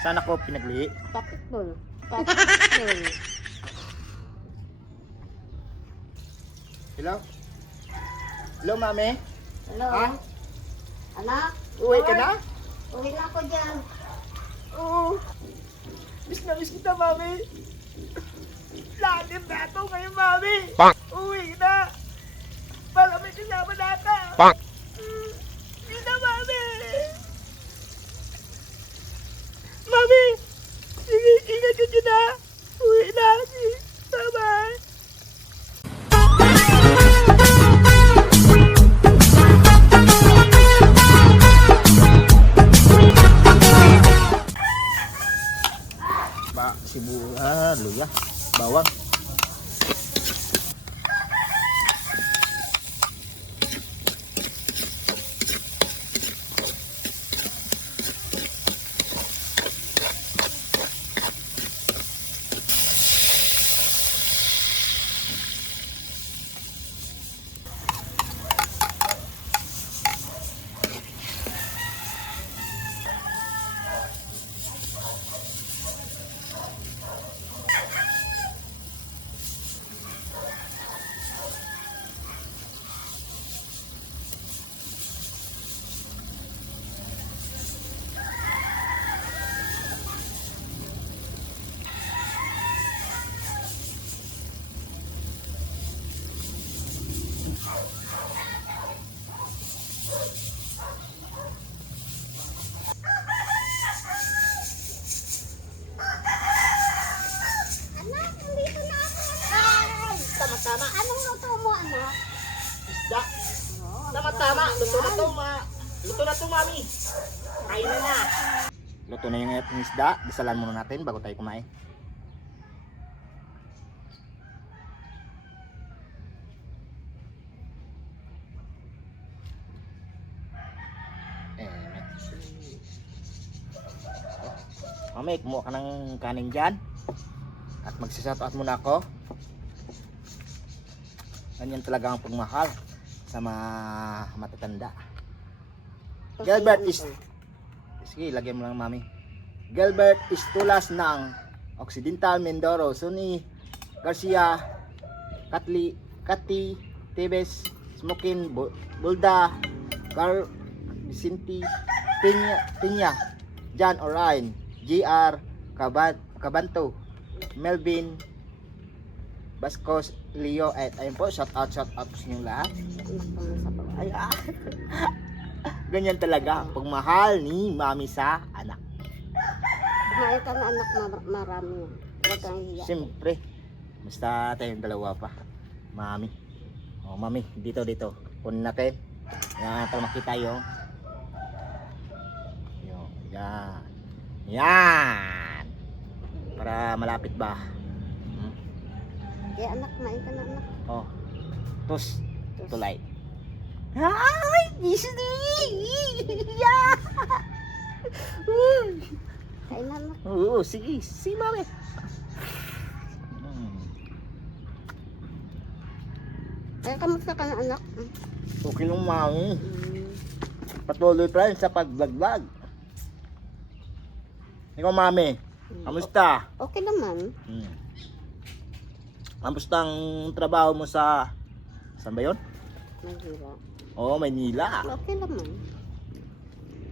Saan ako pinagli? Basketball. Basketball. Hello? Hello, mami? Hello? Ha? Anak? Uwi ka na? Uwi na ako dyan. Oo. Miss na miss kita, mami. Lalim na ito ngayon, mami. Uwi na. Para may kasama nata. Hindi na, mami. Mami! Sige, ingat ka dyan ha. Uwi na. Bye-bye. Sibuyas, luya, bawang. Tama. Anong luto mo, anak? Isda. Tama. Luto na to, Luto na to, mami. Kain na. Luto na yung ating isda. Disalan muna natin bago tayo kumain. Mami, kumuha ka ng kanin dyan. At magsishout muna ako. Ganyan talaga ang pagmahal sa mga matatanda. Gilbert is... Sige, lagyan mo lang, mami. Gilbert Istulas ng Occidental Mindoro, Suni Garcia, Kati Tebes, Smokin Bulda, Carl Vicente, Tinya, John Orion, JR Cabanto, Melvin Bascos, Leo, at ayun po, shout out sa inyong lahat. Ganyan talaga ang pagmahal ni mami sa anak. Kumain ka na, anak, marami. Huwag kang hiya. Siyempre, basta tayong dalawa pa. Mami. O, mami, dito. Kunin natin. Yan, para makita yung. Yan. Yan. Para malapit ba? Kaya anak, kumain ka na, anak. Oh. Tulay. Hi, Disney! Yeah! Kain na, anak. Oo, sige, mami. Kaya kamusta ka na, anak? Okay lang, mami. Patuloy pa rin sa pag-vlog. Ikaw, mami. Kamusta? Okay naman. Kamusta ang trabaho mo sa... Saan ba yun? Mahirap. Oo, Maynila. Okay naman.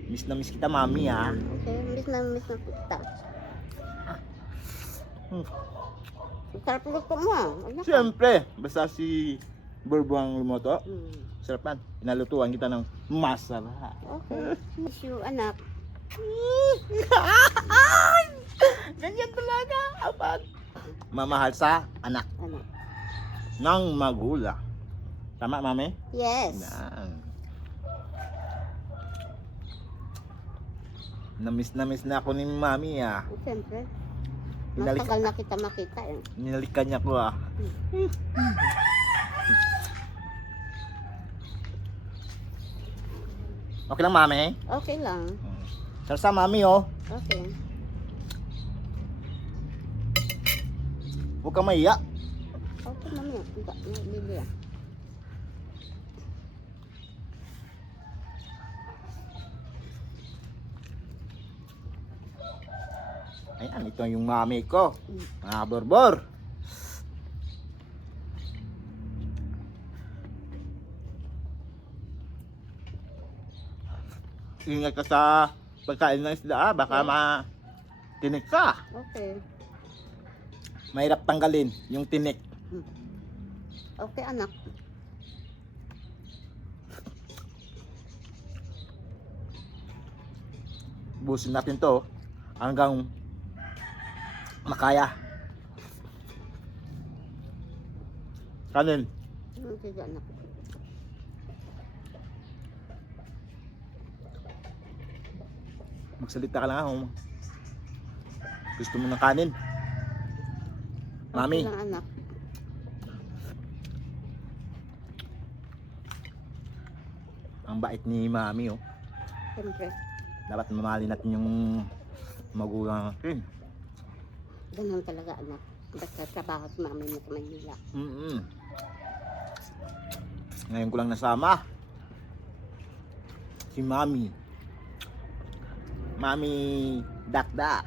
Miss na miss kita, mami, ha? Okay, miss na kita. Sarap luto mo, anak. Siyempre, basta si Burbo ang lumoto. Hmm. Sarap yan. Pinalutuan kita ng masarap. Okay. Miss you, anak. Ganyan talaga. Apat. Mamahal sa anak Anak. ng magulang. Tama, mami? Yes. Yan. Namiss na ako ni mami, ah. Siyempre. Hinalik- Matagal na kita makita eh. Ninalikan niya ko, ah. Okay lang, mami? Okay lang. Sarsa, mami, oh. Okay. Huwag ka mahiya. Okay, mami. Bibili ah. Ayan, ito yung mami ko. Mga borbor. Ingat ka sa pagkain ng isda, baka tinik ka. Okay. Mahirap tanggalin yung tinik. Okay, anak. Busin natin to hanggang makaya. Kanin. Sige, anak. Magsalita ka lang ako. Gusto mo ng kanin? Mami. Okay lang, anak. Ang bait ni mami, oh. Siyempre. Dapat mamahalin natin yung magulang natin. Ganun talaga, anak. Basta trabaho at mami mo sa Manila. Ngayon ko lang nasama si mami. Mami Dakda.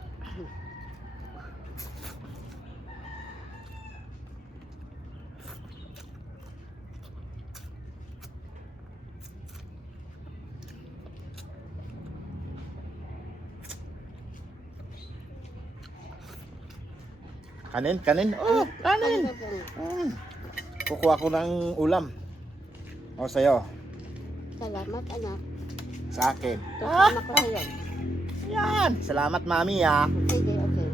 Kanin. Oh, kanin. Kukuha ko ng ulam. O sa'yo. Salamat, anak. Sa akin. Kasama ko sa'yo. Yan. Salamat mami ah. Sige, okay.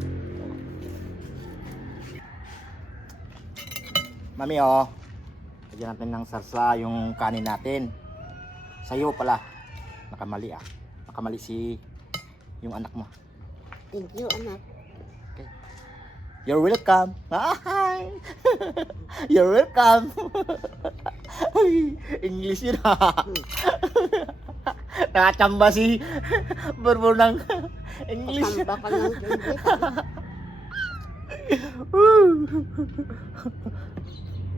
Mami oh. Lagyan natin ng sarsa yung kanin natin. Sa'yo pala. Nakamali ah. Nakamali si yung anak mo. Thank you, anak. You're welcome. Hi. You're welcome. English yun ha. Nakachamba si Borbor ng English. Kasamba ka ng English.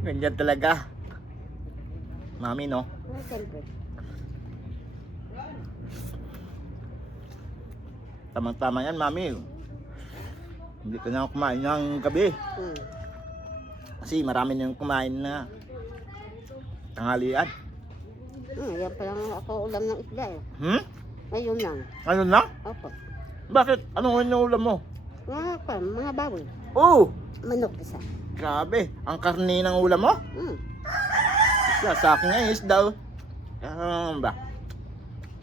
Ganyan talaga. Mami no. Siyempre. Tamang-tama yan mami. Hindi ka na kumain ng gabi. Kasi marami nang kumain na tanghalian. Yan pa lang ako ulam ng isda eh. Ngayon lang. Ano na? Opo. Bakit? Anong ulam mo? Mga baboy. Oh! Manok isa. Grabe. Ang karne ng ulam mo? Sa akin nga isda. Ba?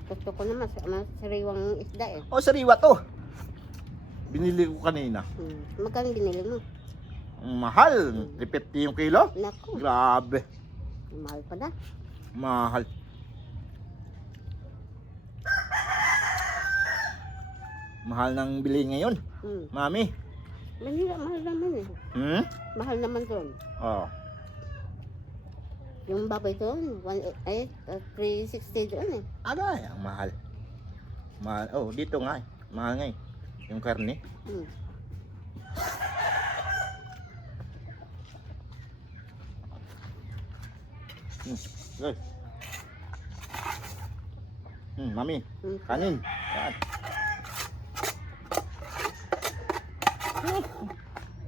Gusto ko naman mas sariwang isda eh. Oh, sariwa to. Binili ko kanina. Magkano binili mo? Ang mahal. 350 yung kilo. Naku, Grabe. mahal pa na. Mahal. Mahal ng bili ngayon. Mami. Manila, mahal naman eh. Mahal naman doon. Oh. Yung baboy doon, 360 doon eh. Agay, ang mahal. Mahal. Oh, dito nga. Mahal nga eh. Yung karne. Good. Mami, kanin. Yan.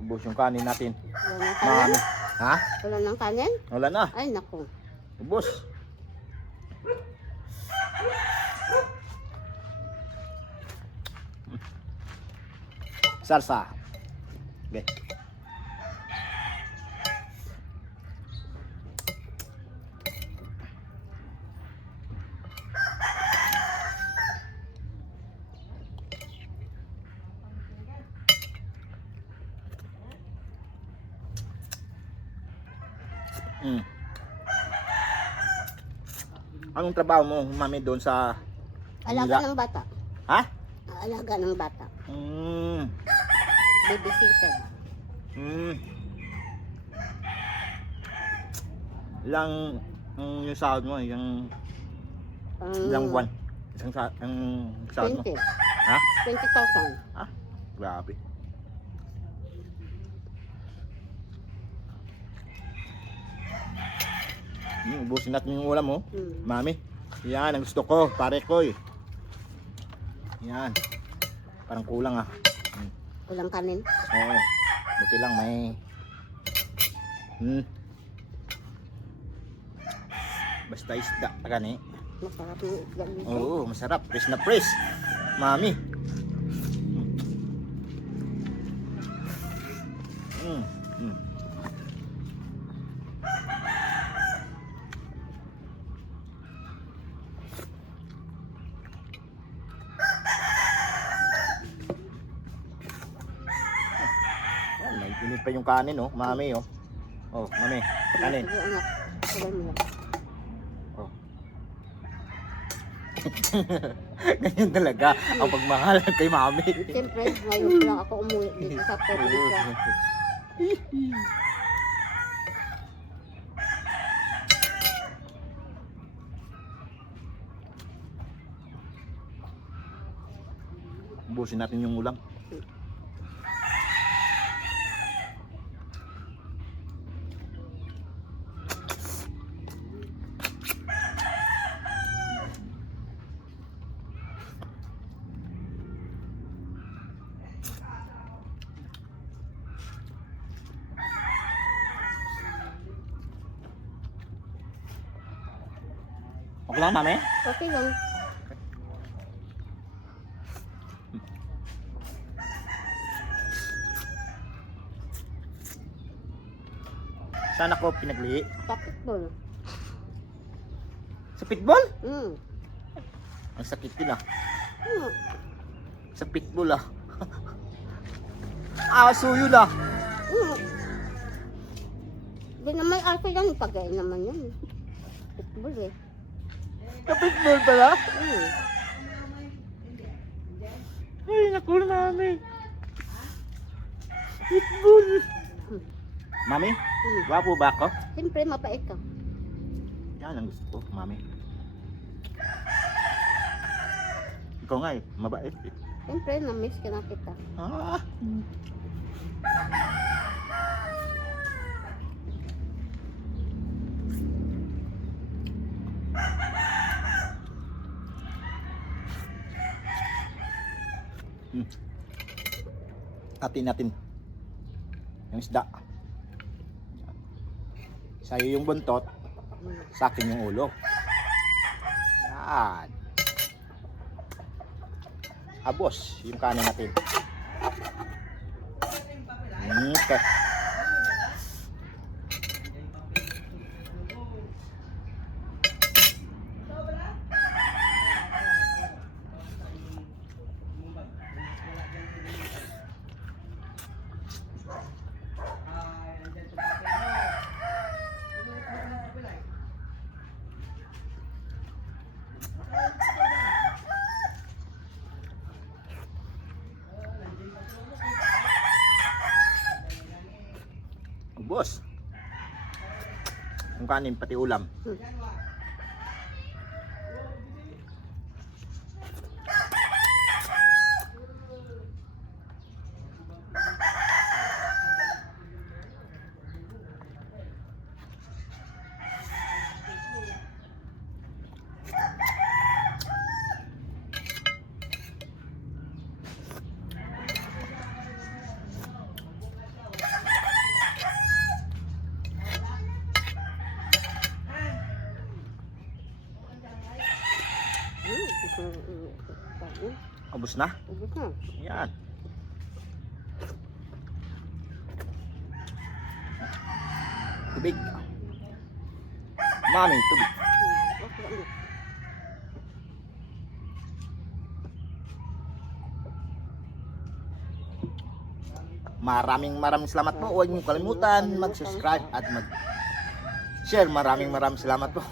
Ubus yung kanin natin. Wala ng Mami. kanin? Ha? Wala ng kanin? Wala na. Ay, naku. Ubus. Sarsa. Okay. Anong trabaho mo, mami, doon sa Alaga ng bata. Ha? Alaga ng bata. Babysitter. Ilang yung sahod mo, yung ilang buwan? Isang sahod mo? 20. Ha? 20,000. Ah, grabe. Ubusin natin yung ulam mo. Mami. Yan, ang gusto ko. Pare ko eh. Yan. Parang kulang ah. Walang kanin. Oo. Buti lang may... Basta isda. Gani. Masarap yung isda dito. Oo, masarap. Fresh na fresh. Mami. Mm. Mm. Yan, may init pa yung kanin, oh. Mami, oh. Oh, mami. Kanin. Sige anak. Sabay mo lang. Oh. Ganyan talaga ang pagmahal kay mami. Siyempre, ngayon lang ako umuwi dito sa probinsya. Ubusin natin yung ulam. Okay lang, mami? Okay lang. Saan ako pinagli? Tapos mo. Sa pitbull? Ang sakit din ah. Sa pitbull ah. Aso yun ah. Di na may aso yan. Pagkain naman yan. Pitbull eh. Sa pitbull pala? Mm. Ay, naku mami. Pitbull. Mami, wapo ba ako? Siyempre, mapait ka. Yan ang gusto ko, mami. Ikaw nga eh, mabait eh. Siyempre, na-miss ka na kita. Ah. Atin natin yung isda. Sa'yo yung buntot, sa akin yung ulo. Yan. Abos, yung kanin natin. Okay. Boss. Yung kanin pati ulam. Ubus na? Ubus na. Yan. Tubig. Mami, tubig. Okay lang. Maraming salamat po. Huwag niyo kalimutan mag-subscribe at mag-share. Maraming salamat po.